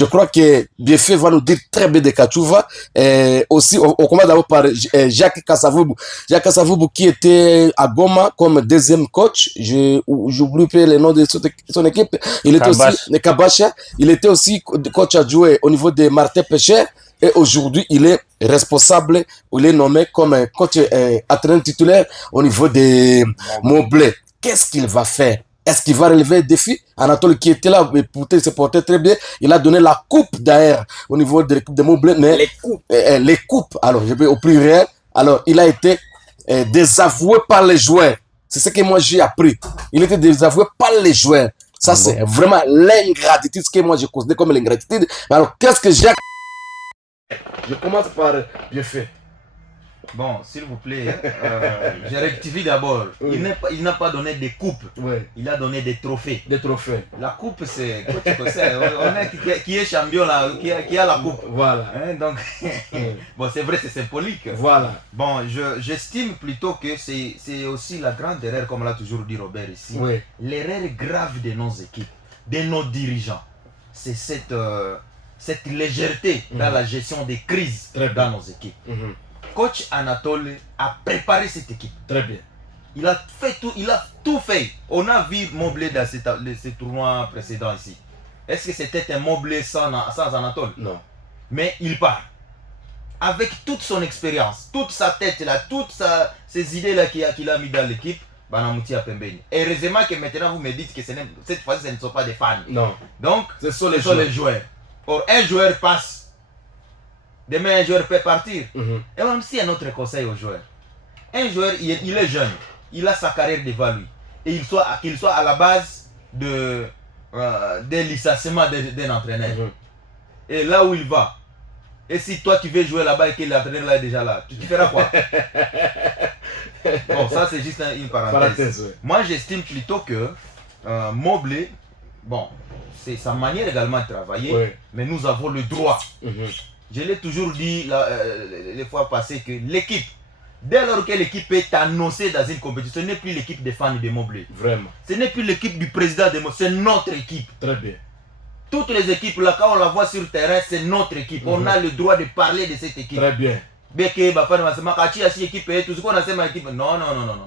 Je crois que Biefé va nous dire très bien de Kachouva. Et aussi, on commence d'abord par Jacques Kassavoubou. Jacques Kassavoubou qui était à Goma comme deuxième coach. J'oublie le nom de son équipe. Il était Kabash. aussi Kabacha. Il était aussi coach adjoint au niveau de Martin Pécher. Et aujourd'hui, il est responsable, il est nommé comme coach entraîneur titulaire au niveau de Moblé. Qu'est-ce qu'il va faire? Est-ce qu'il va relever le défi? Anatole qui était là, mais pourtant il se portait très bien. Il a donné la coupe d'ailleurs au niveau de l'équipe de Montblanc. Mais les coupes, alors je vais au pluriel. Alors il a été désavoué par les joueurs. C'est ce que moi j'ai appris. Il était désavoué par les joueurs. Ça, c'est vraiment l'ingratitude, ce que moi je considère comme l'ingratitude. Alors qu'est-ce que j'ai? Je commence par bien fait. Bon, s'il vous plaît, je rectifie d'abord. Oui. Il n'a pas donné des coupes, oui. Il a donné des trophées. Des trophées. La coupe, c'est qui est champion là, qui a la coupe. Voilà. Hein, donc, bon, c'est vrai, c'est symbolique. Voilà. Bon, j'estime plutôt que c'est aussi la grande erreur, comme l'a toujours dit Robert ici. Oui. L'erreur grave de nos équipes, de nos dirigeants, c'est cette légèreté dans la gestion des crises dans nos équipes. Coach Anatole a préparé cette équipe. Très bien. Il a tout fait. On a vu Moblé dans ces tournois précédents ici. Est-ce que c'était un Moblé sans Anatole? Non. Mais il part. Avec toute son expérience, toute sa tête là, toutes ces idées là qu'il a mis dans l'équipe, Banamouti a Pembeni. Et heureusement que maintenant vous me dites que cette fois-ci ce ne sont pas des fans. Non. Donc, ce sont les joueurs. Or, un joueur passe. Demain, un joueur peut partir. Et même si un autre conseil aux joueurs. Un joueur, il est jeune. Il a sa carrière devant lui. Et qu'il soit à la base des licenciements d'un entraîneur. Et là où il va. Et si toi tu veux jouer là-bas et que l'entraîneur là est déjà là, tu feras quoi? Bon, ça c'est juste une parenthèse. Oui. Moi j'estime plutôt que Moblé, bon, c'est sa manière également de travailler, oui. Mais nous avons le droit. Je l'ai toujours dit les fois passées que l'équipe, dès lors que l'équipe est annoncée dans une compétition, ce n'est plus l'équipe des fans de Moblé. Vraiment. Ce n'est plus l'équipe du président de Moblé, c'est notre équipe. Très bien. Toutes les équipes, là, quand on la voit sur le terrain, c'est notre équipe. On a le droit de parler de cette équipe. Très bien. Bien que non.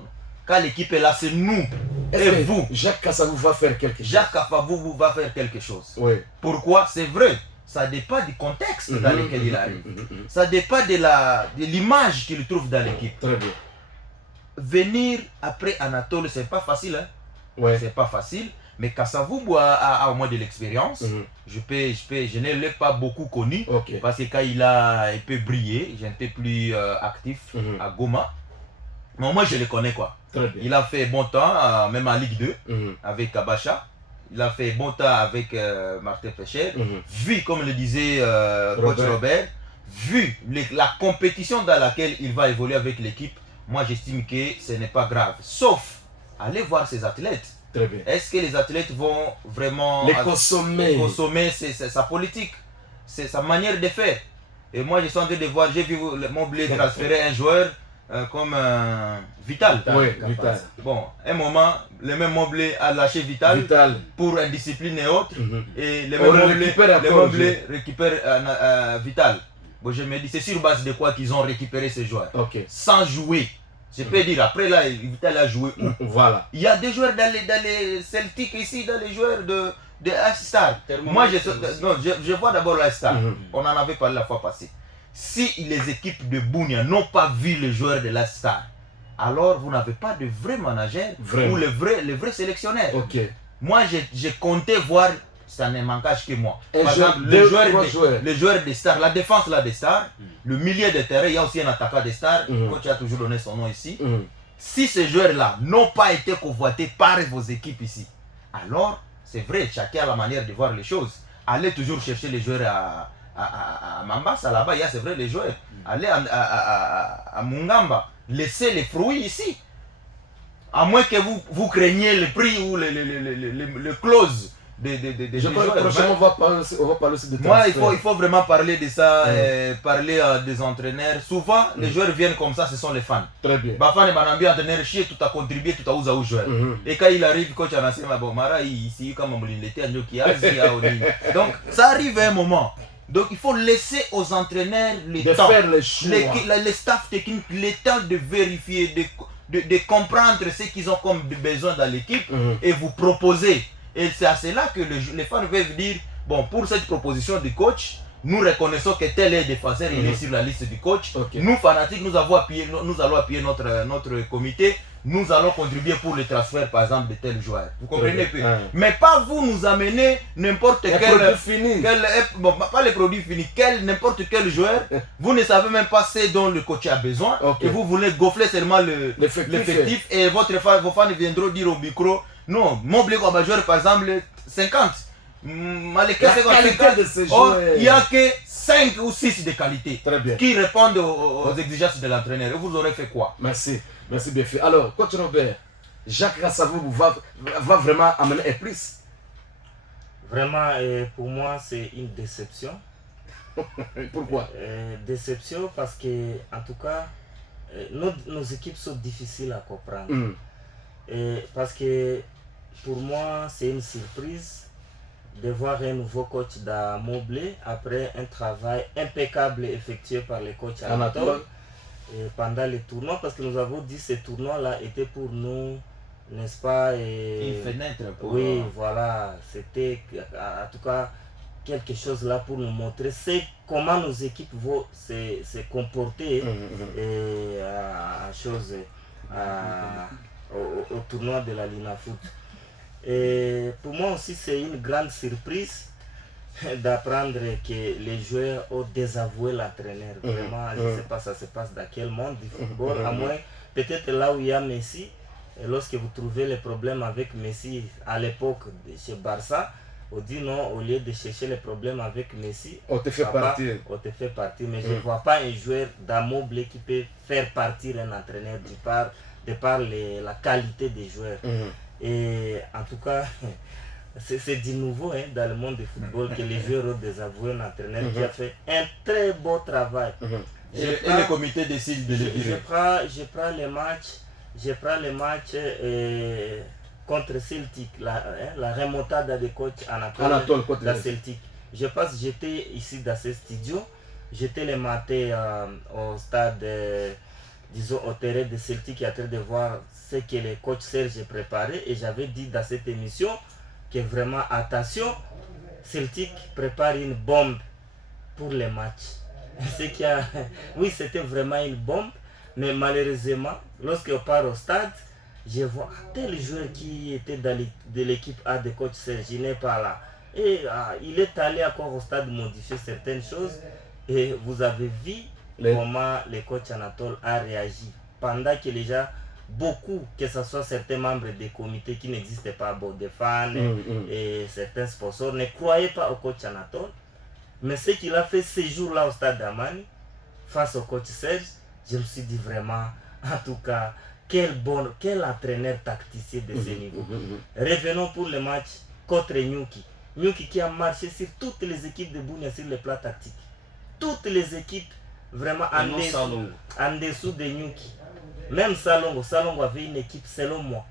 Quand l'équipe est là, c'est nous. Et vous. Jacques Kassavoubou va faire quelque chose. Jacques Kassavoubou va faire quelque chose. Oui. Pourquoi? C'est vrai. Ça dépend du contexte dans lequel il arrive. Ça dépend de l'image qu'il trouve dans l'équipe. Très bien. Venir après Anatole, c'est pas facile. Hein? Ouais. C'est pas facile. Mais Kassavoubou a au moins de l'expérience. Je ne l'ai pas beaucoup connu. Okay. Parce que quand il a un peu brillé, j'étais plus actif à Goma. Mais moi, je le connais quoi. Très bien. Il a fait bon temps, même en Ligue 2, avec Kabacha. Il a fait bon temps avec Martin Pécher. Vu, comme le disait coach Robert, vu la compétition dans laquelle il va évoluer avec l'équipe, moi j'estime que ce n'est pas grave. Sauf, aller voir ses athlètes. Est-ce que les athlètes vont vraiment consommer sa politique, c'est sa manière de faire? Et moi je suis en train de voir, j'ai vu Moblé transférer un joueur comme Vital. Oui, Vital. Bon, un moment, le même Moblé a lâché Vital. Pour indiscipline et autres. Et le même Moblé récupère Vital. Bon, je me dis, c'est sur base de quoi qu'ils ont récupéré ces joueurs? Sans jouer. Je peux dire, après là, Vital a joué où? Voilà. Il y a des joueurs dans les Celtics ici, dans les joueurs de Star. Moi, je vois d'abord la Star. On en avait parlé la fois passée. Si les équipes de Bunia n'ont pas vu les joueurs de la Star, alors vous n'avez pas de vrais managers ou les vrais sélectionneurs. Moi, j'ai compté voir, ça ne m'engage que moi. Par exemple, les joueurs des Stars, la défense là des Stars, le milieu de terrain, il y a aussi un attaquant des Stars, coach a toujours donné son nom ici. Si ces joueurs-là n'ont pas été convoités par vos équipes ici, alors c'est vrai, chacun a la manière de voir les choses. Allez toujours chercher les joueurs à Mambasa, là-bas, il y a c'est vrai les joueurs. Allez à Mungamba, laissez les fruits ici. À moins que vous craigniez le prix ou le clause Je crois que prochainement on va parler aussi de transfert. Moi, il faut vraiment parler de ça, parler des entraîneurs. Souvent, les joueurs viennent comme ça, ce sont les fans. Très bien. Bafan et Banambi, entraîneur chier, tout a contribué, tout a usé aux joueurs. Et quand il arrive, coach a lancé ma bomara, ici, comme on l'était, donc, ça arrive à un moment. Donc, il faut laisser aux entraîneurs le temps, faire les choix. Les staff techniques, le temps de vérifier, de comprendre ce qu'ils ont comme besoin dans l'équipe et vous proposer. Et c'est à cela que les fans peuvent dire, bon, pour cette proposition du coach, nous reconnaissons que tel est défenseur, il est sur la liste du coach. Nous, fanatiques, nous allons appuyer notre comité. Nous allons contribuer pour le transfert, par exemple, de tel joueur. Vous comprenez peu. Mais pas vous nous amener n'importe quel... bon, pas les produits finis. N'importe quel joueur. Vous ne savez même pas ce dont le coach a besoin. Et vous voulez gonfler seulement l'effectif. Et vos fans viendront dire au micro, non, mon blé comme joueur, par exemple, 50. La qualité de ces joueurs. Il n'y a que 5 ou 6 de qualité. Très bien. Qui répondent aux exigences de l'entraîneur. Et vous aurez fait quoi? Merci. Merci bien fait. Alors, coach Robert, Jacques Rassavou va vraiment amener un plus. Vraiment, pour moi, c'est une déception. Pourquoi? Déception parce que, en tout cas, nos équipes sont difficiles à comprendre. Parce que, pour moi, c'est une surprise de voir un nouveau coach d'Moblé après un travail impeccable effectué par les coachs Anatole. Pendant les tournois, parce que nous avons dit que ces tournois-là étaient pour nous, n'est-ce pas, une fenêtre pour... Oui, voilà, c'était en tout cas quelque chose là pour nous montrer comment nos équipes vont se comporter au tournoi de la Lina Foot. Et pour moi aussi, c'est une grande surprise d'apprendre que les joueurs ont désavoué l'entraîneur. Vraiment, je ne sais pas ça se passe dans quel monde du football, à moins peut-être là où il y a Messi. Et lorsque vous trouvez les problèmes avec Messi à l'époque chez Barça, on dit non, au lieu de chercher les problèmes avec Messi, on te fait partir. Mais je ne vois pas un joueur d'Moblé qui peut faire partir un entraîneur de par la qualité des joueurs. Et en tout cas, c'est du nouveau dans le monde du football que les joueurs ont désavoué un entraîneur qui a fait un très beau travail. Et le comité décide de le virer. Je prends les matchs contre Celtic, la remontada de coach Anatole contre la Celtic. Je pense que j'étais ici dans ce studio, j'étais le matin au stade, disons au terrain de Celtic, en train de voir ce que le coach Serge préparait, et j'avais dit dans cette émission que vraiment attention, Celtic prépare une bombe pour les matchs. Oui, c'était vraiment une bombe, mais malheureusement, lorsqu'on part au stade, je vois tel joueur qui était de l'équipe A de coach Serge, il n'est pas là. Et il est allé encore au stade modifier certaines choses, et vous avez vu comment le coach Anatole a réagi. Pendant que les gens, beaucoup, que ce soit certains membres des comités qui n'existaient pas, des fans et certains sponsors, ne croyaient pas au coach Anatole. Mais ce qu'il a fait ces jours-là au stade d'Amani, face au coach Serge, je me suis dit vraiment, en tout cas, quel entraîneur tacticien de ce niveau. Revenons pour le match contre Nyuki. Nyuki qui a marché sur toutes les équipes de Bunia sur le plan tactique. Toutes les équipes vraiment en dessous de Nyuki. Même Salongo avait une équipe, selon moi.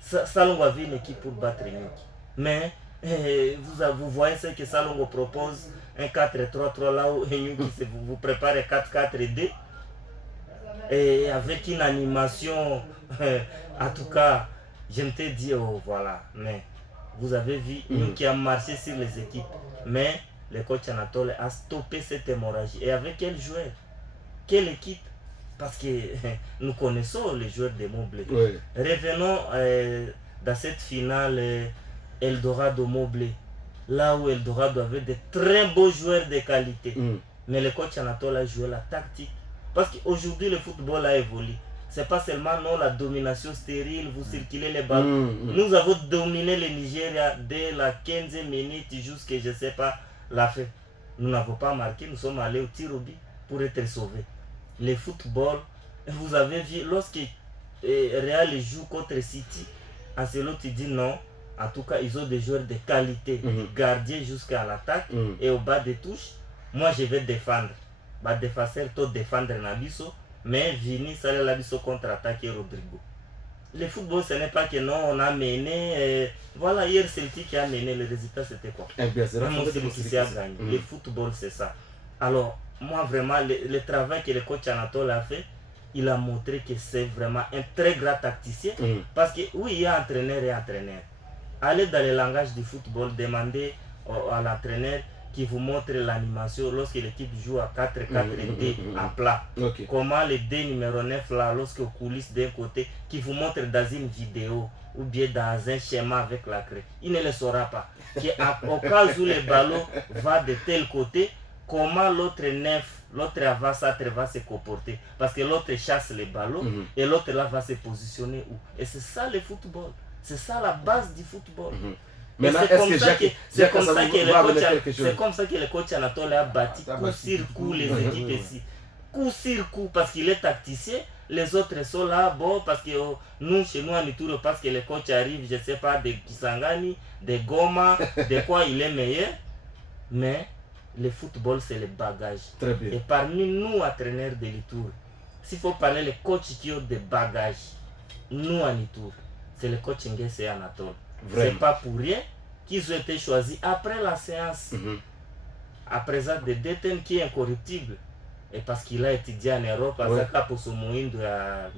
Salongo avait une équipe pour battre Nyuki. Mais vous voyez ce que Salongo propose, un 4-3-3 là où Nyuki vous prépare 4-4-2. Et avec une animation, en tout cas, je me t'ai dit, oh voilà, mais vous avez vu Nyuki a marché sur les équipes. Mais le coach Anatole a stoppé cette hémorragie. Et avec quel joueur? Quelle équipe? Parce que nous connaissons les joueurs de Moblé. Oui. Revenons dans cette finale Eldorado-Moblé. Là où Eldorado avait de très beaux joueurs de qualité. Mais le coach Anatole a joué la tactique. Parce qu'aujourd'hui, le football a évolué. Ce n'est pas seulement non, la domination stérile, vous circulez les ballons. Nous avons dominé le Nigeria dès la 15e minute jusqu'à, je ne sais pas, la fin. Nous n'avons pas marqué, nous sommes allés au tir au but pour être sauvés. Le football, vous avez vu, lorsque Real joue contre City, Ancelotti dit non, En tout cas, ils ont des joueurs de qualité, gardiens jusqu'à l'attaque et au bas des touches. Moi, je vais défendre. Bah, défenseur, tout défendre Nabiso, mais Vini, ça Nabiso contre-attaquer Rodrigo. Le football, ce n'est pas que non, on a mené. Voilà, hier, Celtic qui a mené, le résultat, c'était quoi? Vraiment, c'est qui a gagné. Le football, c'est ça. Alors, moi, vraiment, le travail que le coach Anatole a fait, il a montré que c'est vraiment un très grand tacticien. Parce que, oui, il y a entraîneur et entraîneur. Allez dans le langage du football, demandez à l'entraîneur qui vous montre l'animation lorsque l'équipe joue à 4-4-D à plat. Comment les D numéro 9 là, lorsque aux coulisses d'un côté, qui vous montre dans une vidéo ou bien dans un schéma avec la craie. Il ne le saura pas. Au cas où le ballon va de tel côté, comment l'autre 9, l'autre avant-centre va se comporter. Parce que l'autre chasse le ballon et l'autre là va se positionner où. Et c'est ça le football. C'est ça la base du football. C'est comme ça que le coach Anatole a bâti coup sur coup les équipes ici. Coup sur coup parce qu'il est tacticien. Les autres sont là, bon, parce que nous, chez nous, en Ituro, parce que le coach arrive, je ne sais pas, de Kisangani, de Goma, de quoi il est meilleur. Mais le football, c'est le bagage. Très bien. Et parmi nous, entraîneurs de l'Itour, s'il faut parler des coachs qui ont des bagages, nous, en Ituro, c'est le coach Nguesse et Anatole. C'est pas pour rien qu'ils ont été choisis après la séance, à présent de Deten qui est incorruptible. Et parce qu'il a étudié en Europe, à Zaka pour son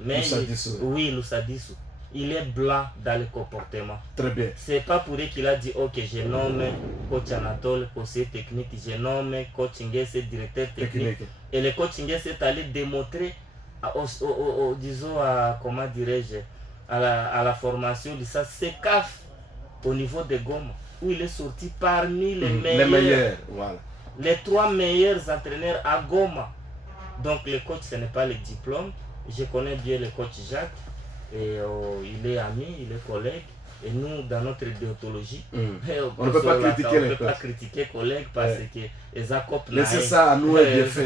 Lusadisu. Il est blanc dans le comportement. Très bien. C'est pas pour rien qu'il a dit ok, je nomme coach Anatole, conseiller technique, je nomme coach Nguesse, directeur technique. Et le coach Nguesse est allé démontrer, disons, comment dirais-je, à la formation de ça, CECAF au niveau de Goma, où il est sorti parmi les meilleurs. Voilà. Les 3 meilleurs entraîneurs à Goma. Donc le coach, ce n'est pas le diplôme. Je connais bien le coach Jacques. Et, il est ami, il est collègue. Et nous, dans notre déontologie, on ne peut pas critiquer les coachs. Critiquer collègues parce que les accompes laissez ça à nous et bien fait.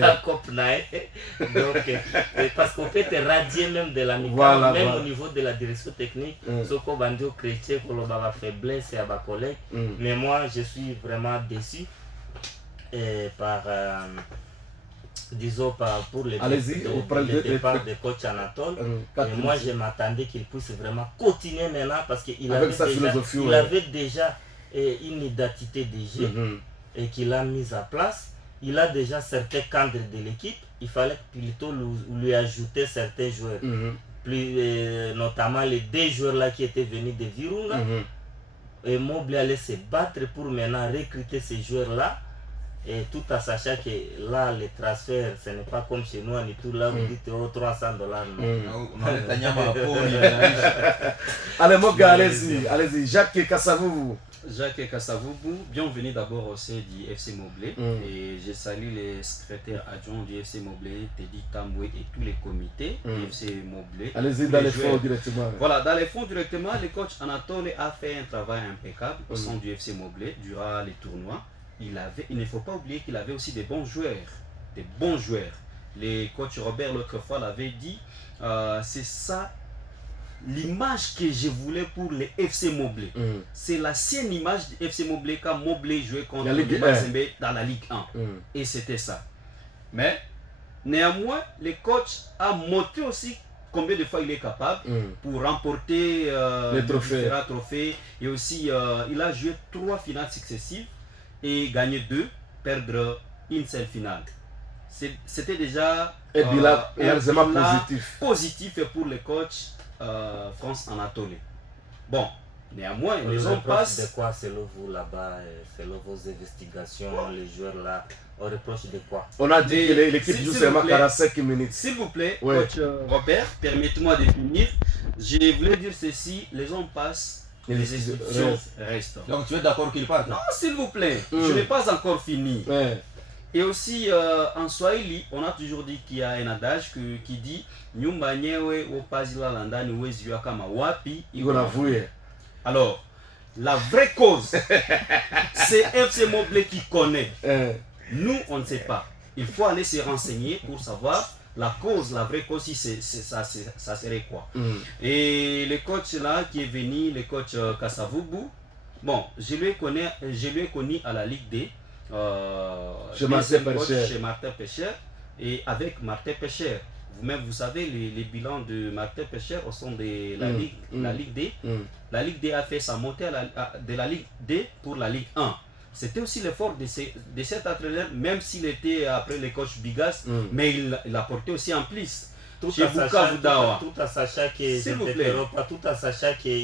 Donc, parce qu'on peut te radier même de l'amical, même au niveau de la direction technique. Ce qu'on va dire chrétien, qu'on va faiblesse à ma collègue. Mais moi, je suis vraiment déçu par. Disons pour le départ de coach Anatole. Et moi je m'attendais qu'il puisse vraiment continuer maintenant parce qu'il avait déjà une identité de jeu et qu'il a mise à place. Il a déjà certains cadres de l'équipe. Il fallait plutôt lui ajouter certains joueurs. Notamment les 2 joueurs là qui étaient venus de Virunga. Et Mobley allait se battre pour maintenant recruter ces joueurs là. Et tout en sachant que là, les transferts, ce n'est pas comme chez nous, on est tout là, vous dites $300. Allez, mon gars, allez-y. Jacques Kassavoubou. Jacques Kassavoubou, bienvenue d'abord au sein du FC Mobley. Et je salue les secrétaires adjoints du FC Mobley, Teddy Tamboué et tous les comités du FC Mobley. Allez-y dans les fonds directement. Voilà, dans les fonds directement, le coach Anatole a fait un travail impeccable au sein du FC Mobley durant les tournois. Il ne faut pas oublier qu'il avait aussi des bons joueurs. Le coach Robert l'autre fois l'avait dit, c'est ça l'image que je voulais pour le FC Mobley. C'est l'ancienne image du FC Mobley quand Mobley jouait contre le Mazembe dans la Ligue 1. Et c'était ça. Mais néanmoins, le coach a montré aussi combien de fois il est capable pour remporter les différents trophées. Et aussi, il a joué 3 finales successives et gagner 2, perdre une seule finale. C'était déjà un bilan positif pour le coach France Anatole. Bon, néanmoins, les hommes passent. De quoi selon vous là-bas, selon vos investigations, les joueurs là, on reproche de quoi? On a dit que l'équipe joue seulement 45 minutes. S'il vous plaît, coach Robert, permettez-moi de finir. Je voulais dire ceci, les hommes passent. Les institutions restent. Donc tu es d'accord qu'il parte? Non, s'il vous plaît, je n'ai pas encore fini. Et aussi en Swahili, on a toujours dit qu'il y a un adage qui dit nyumba nyewe wopazila landani wezi kama wapi igonavouye. Alors, la vraie cause, c'est FC Mobley qui connaît. Nous, on ne sait pas. Il faut aller se renseigner pour savoir la cause, la vraie cause, si ça serait quoi. Et le coach là qui est venu, le coach Kassavoubou, Bon, je lui ai connu à la Ligue D. Chez Martin Pécher et avec Martin Pécher. Vous-même, vous savez, les bilans de Martin Pécher au sein de la Ligue D. La Ligue D a fait sa montée de la Ligue D pour la Ligue 1. C'était aussi l'effort de cet entraîneur, même s'il était après le coach Bigas, mais il a porté aussi en plus. Tout en sachant qu'il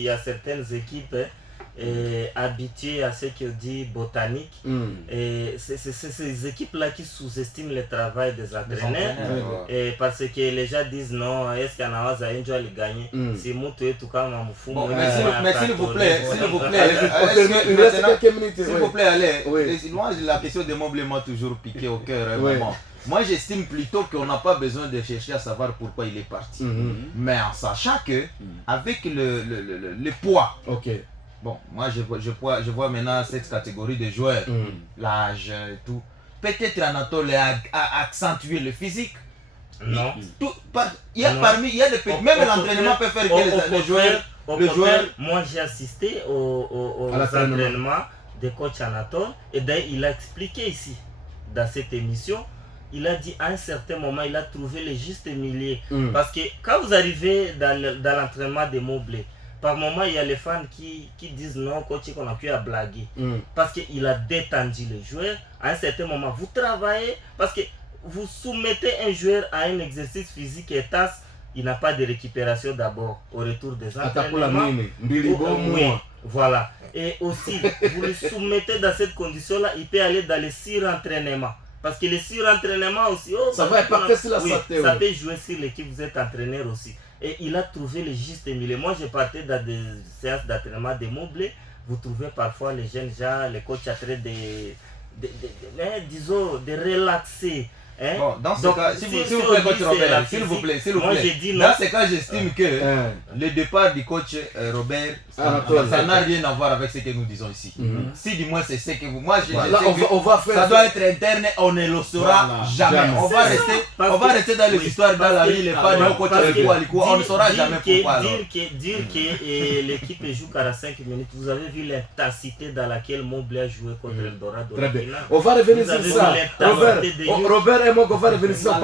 y a certaines équipes habituées à ce que dit Botanique. Et c'est ces équipes-là qui sous-estiment le travail des entraîneurs. Et parce que les gens disent non, est-ce qu'il y en a un jour à le gagner? Si Moutou est tout comme un fou. Mais s'il vous plaît, allez. Moi, la question de Mobley m'a toujours piqué au cœur. Moi, j'estime plutôt qu'on n'a pas besoin de chercher à savoir pourquoi il est parti. Mais en sachant que, avec le poids, bon, moi je vois maintenant cette catégorie de joueurs, l'âge et tout. Peut-être Anatole a accentué le physique. Non. Il y a des petits, même l'entraînement peut faire que les joueurs. Moi j'ai assisté aux entraînements de coach Anatole et d'ailleurs il a expliqué ici, dans cette émission. Il a dit à un certain moment, il a trouvé le juste milieu. Parce que quand vous arrivez dans l'entraînement de Mobley, par moment, il y a les fans qui disent non, coach, qu'on a pu à blaguer. Parce qu'il a détendu les joueurs. À un certain moment, vous travaillez, parce que vous soumettez un joueur à un exercice physique et tasse, il n'a pas de récupération d'abord au retour des entraînements. Oui, voilà. Et aussi, vous le soumettez dans cette condition-là, il peut aller dans les surentraînements. Parce que les surentraînements aussi, ça va impacter sur la santé. Ça peut jouer sur l'équipe, vous êtes entraîneur aussi. Et il a trouvé le juste milieu. Moi, je partais dans des séances d'entraînement de Mobley. Vous trouvez parfois les jeunes gens, les coachs en train de relaxer. Bon, dans ce cas, s'il vous plaît, coach Robert, s'il vous plaît. Dans ce cas, j'estime que le départ du coach Robert, ça n'a rien à voir avec ce que nous disons ici. Si du moins c'est ce que vous... Moi, ça doit être interne, on ne le saura jamais. On va rester dans les histoires, dans la vie, les fans, coach on ne saura jamais pourquoi. Dire que l'équipe joue 45 minutes, vous avez vu l'intensité dans laquelle Mobley a joué contre le Dorado. Très bien. On va revenir sur ça. Robert et moi, on va revenir sur ça.